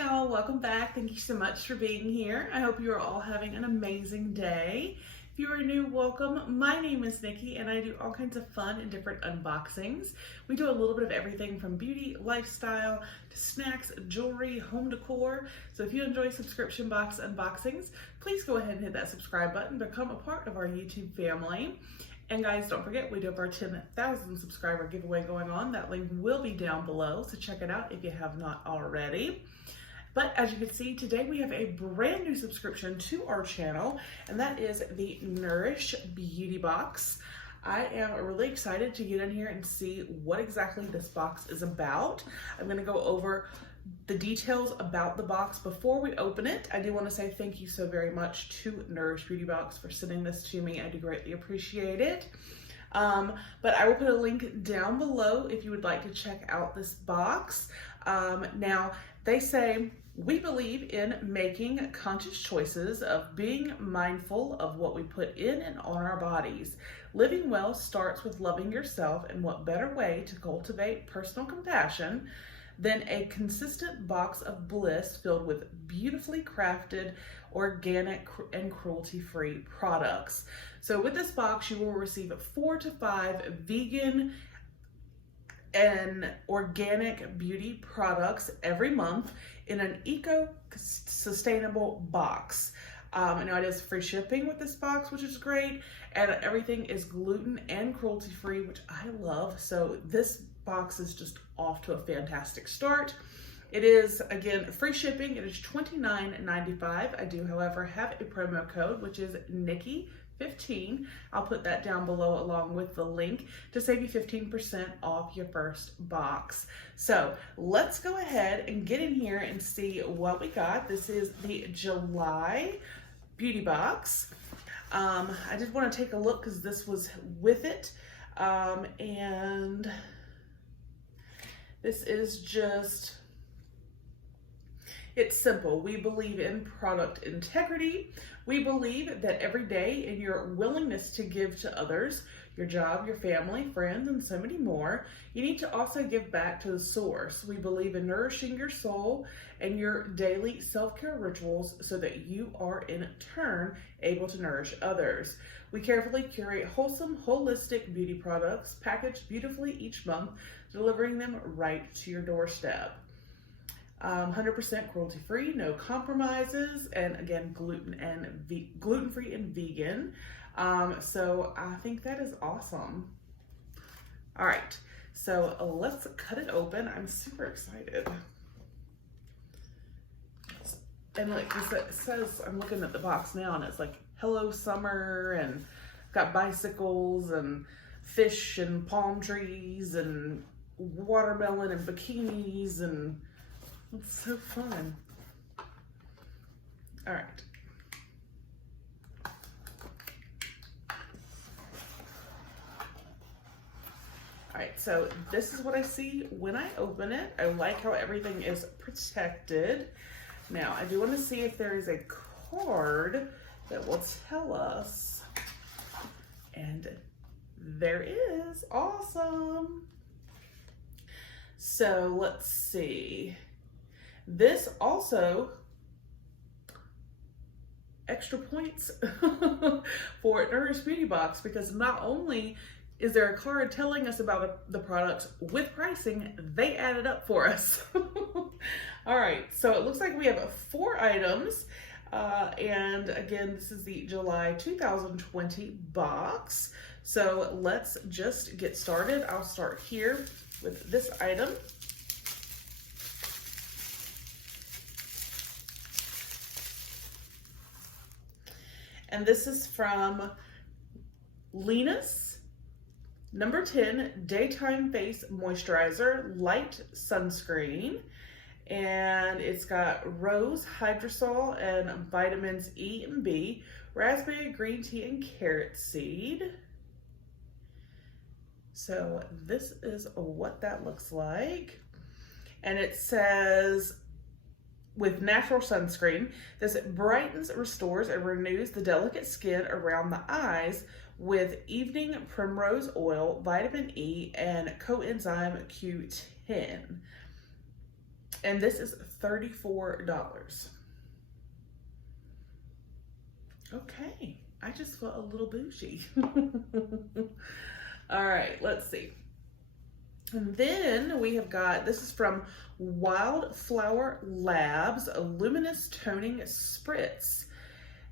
y'all, welcome back. Thank you so much for being here. I hope you are all having an amazing day. If you are new, welcome. My name is Nikki and I do all kinds of fun and different unboxings. We do a little bit of everything from beauty, lifestyle, to snacks, jewelry, home decor. So if you enjoy subscription box unboxings, please go ahead and hit that subscribe button, become a part of our YouTube family. And guys, don't forget, we do have our 10,000 subscriber giveaway going on. That link will be down below, so check it out if you have not already. But as you can see, today we have a brand new subscription to our channel, and that is the Nourish Beauty Box. I am really excited to get in here and see what exactly this box is about. I'm gonna go over the details about the box before we open it. I do want to say thank you so very much to Nourish Beauty Box for sending this to me. I do greatly appreciate it. But I will put a link down below if you would like to check out this box. Now, they say, we believe in making conscious choices of being mindful of what we put in and on our bodies. Living well starts with loving yourself, and what better way to cultivate personal compassion than a consistent box of bliss filled with beautifully crafted, organic, and cruelty-free products. So with this box, you will receive 4 to 5 vegan and organic beauty products every month in an eco-sustainable box. I know it is free shipping with this box, which is great, and everything is gluten and cruelty-free, which I love. So this box is just off to a fantastic start. It is, again, free shipping. It is $29.95. I do, however, have a promo code, which is Nikki15. I'll put that down below along with the link to save you 15% off your first box. So let's go ahead and get in here and see what we got. This is the July Beauty Box. I did want to take a look because this was with it. And this is just, it's simple. We believe in product integrity. We believe that every day in your willingness to give to others, your job, your family, friends, and so many more, you need to also give back to the source. We believe in nourishing your soul and your daily self-care rituals so that you are in turn able to nourish others. We carefully curate wholesome, holistic beauty products packaged beautifully each month, delivering them right to your doorstep. 100% cruelty-free, no compromises, and again, gluten-free and vegan. So I think that is awesome. All right, so let's cut it open. I'm super excited. And like it says, I'm looking at the box now, and it's like, hello summer, and got bicycles and fish and palm trees and watermelon and bikinis, and it's so fun. All right. All right, so this is what I see when I open it. I like how everything is protected. Now, I do want to see if there is a card that will tell us. And there is. Awesome. So let's see. This also extra points for Nourish Beauty Box, because not only is there a card telling us about the products with pricing, they added up for us. All right, so it looks like we have 4 items. And again, this is the July 2020 box. So let's just get started. I'll start here with this item. And this is from Lena's number 10 Daytime Face Moisturizer Light Sunscreen. And it's got rose, hydrosol, and vitamins E and B, raspberry, green tea, and carrot seed. So this is what that looks like. And it says, with natural sunscreen, this brightens, restores, and renews the delicate skin around the eyes with evening primrose oil, vitamin E, and coenzyme Q10. And this is $34. Okay, I just felt a little bougie. All right, let's see. And then we have got, this is from Wildflower Labs, a Luminous Toning Spritz.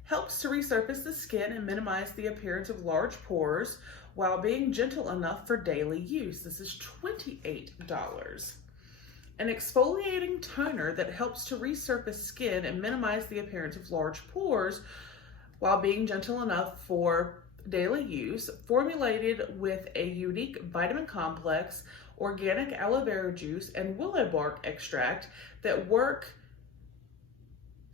Helps to resurface the skin and minimize the appearance of large pores while being gentle enough for daily use. This is $28. An exfoliating toner that helps to resurface skin and minimize the appearance of large pores while being gentle enough for daily use, formulated with a unique vitamin complex, organic aloe vera juice, and willow bark extract that work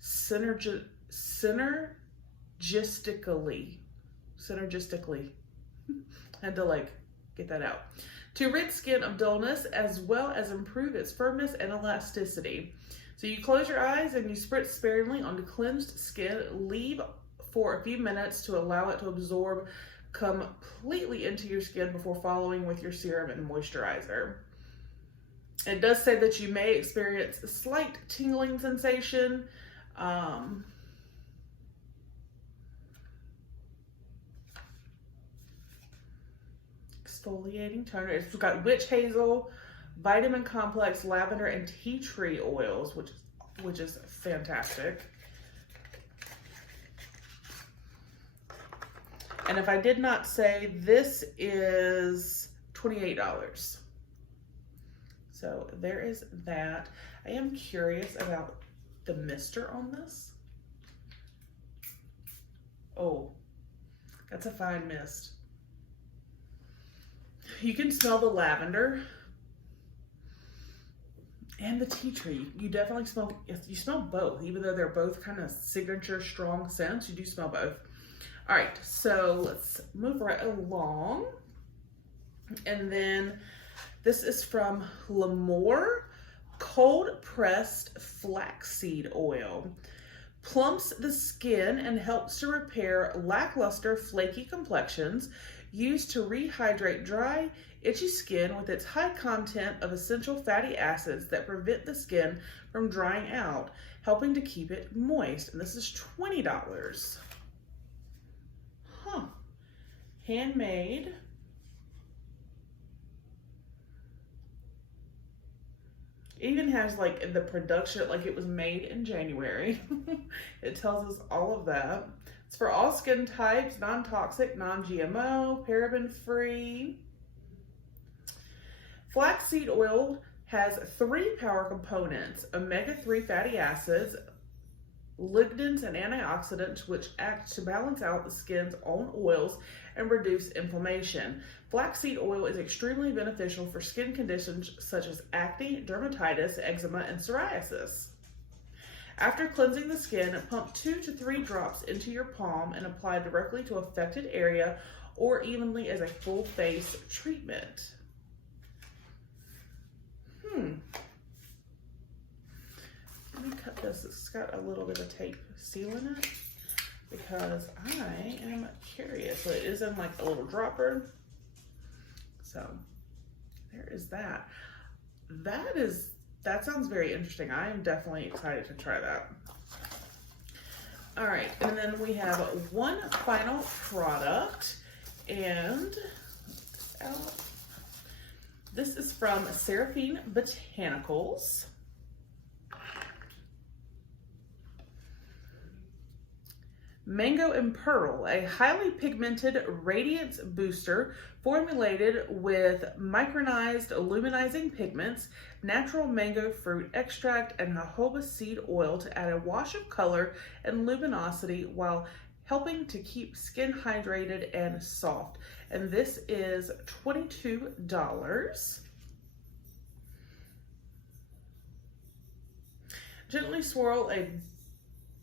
synergistically. Had to get that out. To rid skin of dullness as well as improve its firmness and elasticity. So you close your eyes and you spritz sparingly onto cleansed skin, leave for a few minutes to allow it to absorb completely into your skin before following with your serum and moisturizer. It does say that you may experience a slight tingling sensation. Exfoliating toner. It's got witch hazel, vitamin complex, lavender, and tea tree oils, which is fantastic. And if I did not say, this is $28. So there is that. I am curious about the mister on this. Oh, that's a fine mist. You can smell the lavender and the tea tree. You definitely smell, you smell both, even though they're both kind of signature strong scents, you do smell both. All right, so let's move right along. And then this is from L'Amour Cold Pressed Flaxseed Oil. Plumps the skin and helps to repair lackluster, flaky complexions. Used to rehydrate dry, itchy skin with its high content of essential fatty acids that prevent the skin from drying out, helping to keep it moist. And this is $20. Huh. Handmade. It even has the production, it was made in January. It tells us all of that. It's for all skin types, non-toxic, non-GMO, paraben-free. Flaxseed oil has 3 power components: omega-3 fatty acids, lignans, and antioxidants, which act to balance out the skin's own oils and reduce inflammation. Flaxseed oil is extremely beneficial for skin conditions such as acne, dermatitis, eczema, and psoriasis. After cleansing the skin, pump 2 to 3 drops into your palm and apply directly to affected area or evenly as a full face treatment. Let me cut this. It's got a little bit of tape sealing it because I am curious. So it is in a little dropper. So there is that. That sounds very interesting. I am definitely excited to try that. All right, and then we have one final product, and this is from Sarafine Botanicals. Mango and Pearl, a highly pigmented radiance booster formulated with micronized luminizing pigments, natural mango fruit extract, and jojoba seed oil to add a wash of color and luminosity while helping to keep skin hydrated and soft. And this is $22. Gently swirl a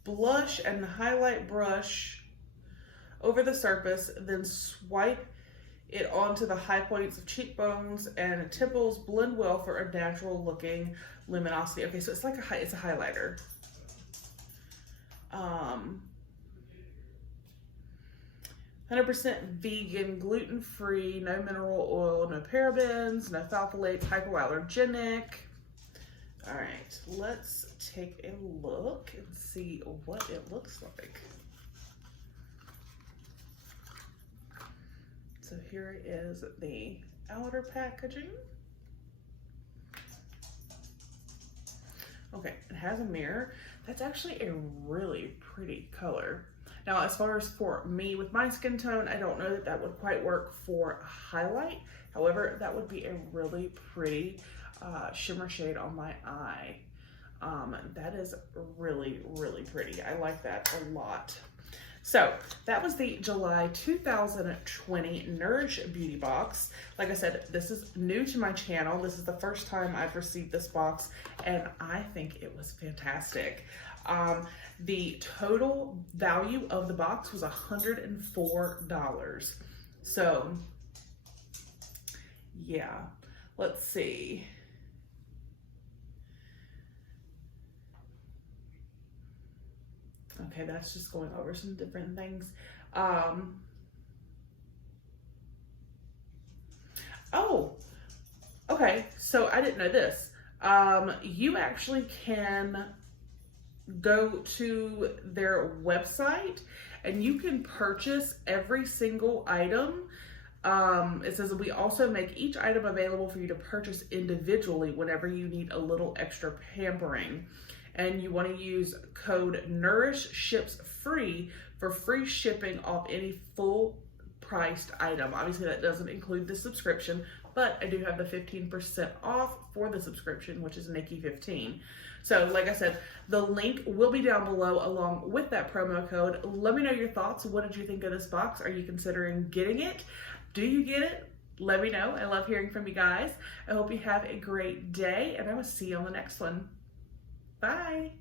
blush and highlight brush over the surface, then swipe it onto the high points of cheekbones and temples. Blend well for a natural looking luminosity. Okay, so it's it's a highlighter. 100% vegan, gluten-free, no mineral oil, no parabens, no phthalates, hypoallergenic. All right, let's take a look and see what it looks like. So here is the outer packaging. Okay, it has a mirror. That's actually a really pretty color. Now, as far as for me with my skin tone, I don't know that that would quite work for a highlight. However, that would be a really pretty shimmer shade on my eye. That is really, really pretty. I like that a lot. So that was the July 2020 Nourish Beauty Box. Like I said, this is new to my channel. This is the first time I've received this box, and I think it was fantastic. The total value of the box was $104. So yeah, let's see. Okay, that's just going over some different things. Oh, okay, so I didn't know this. You actually can go to their website and you can purchase every single item. It says we also make each item available for you to purchase individually whenever you need a little extra pampering. And you want to use code Nourish Ships Free for free shipping off any full priced item. Obviously that doesn't include the subscription, but I do have the 15% off for the subscription, which is Nikki15. So like I said, the link will be down below along with that promo code. Let me know your thoughts. What did you think of this box? Are you considering getting it? Do you get it? Let me know. I love hearing from you guys. I hope you have a great day, and I will see you on the next one. Bye.